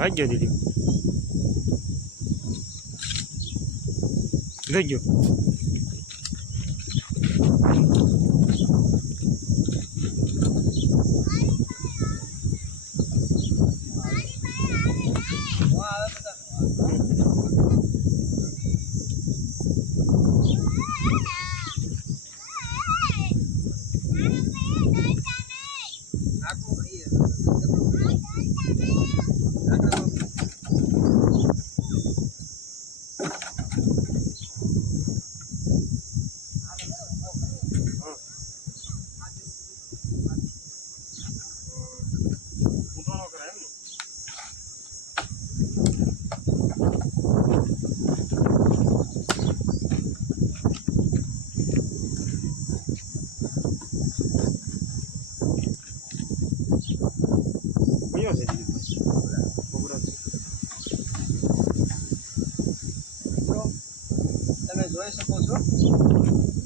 ભાગ્યો દીદી જોજો તમે જોઈ શકો છો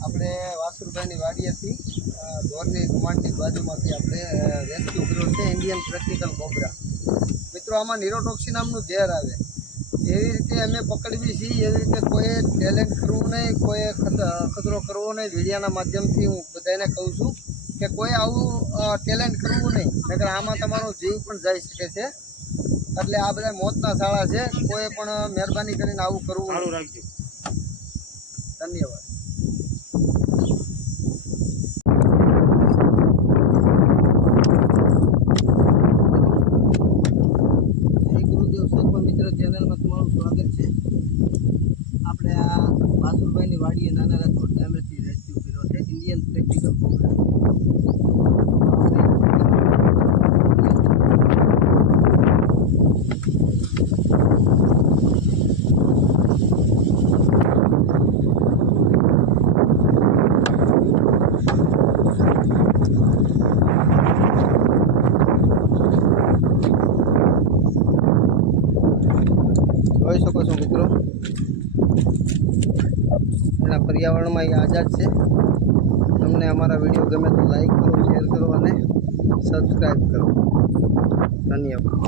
આપણે વાસુરભાઈની વાડીએથી ઢોરની કમાન્ડની બાજુમાંથી આપણે રેસ્ક્યુ કર્યો છે ઇન્ડિયન પ્રેક્ટિકલ કોબરા. મિત્રો આમાં નિરોટોક્સિન નામનું ઝેર આવે. એવી રીતે અમે પકડવી છીએ એવી રીતે કોઈ ટેલેન્ટ કરવું નહીં, કોઈ ખતરો કરવો નહીં. વીડિયાના માધ્યમથી હું બધાને કહું છું કે કોઈ આવું ટેલેન્ટ કરવું નહીં, નકર આમાં તમારો જીવ પણ જઈ શકે છે. એટલે આ બધા મોતના શાળા છે. કોઈ પણ મહેરબાની કરીને આવું કરવું રાખજો. ધન્યવાદ. ગુરુદેવ સર્પ મિત્ર ચેનલમાં તમારું સ્વાગત છે. આપણે આ વાસુરભાઈની વાડીએ નાના રાજકોટ ગામેથી રેસ્ક્યુ કર્યો છે ઇન્ડિયન પ્રેક્ટિકલ કોબરા. જોઈ શકો છો મિત્રો, એના પર્યાવરણમાં એ આઝાદ છે. તમને અમારા વિડીયો ગમે તો લાઈક કરો, શેર કરો અને સબસ્ક્રાઈબ કરો. ધન્યવાદ.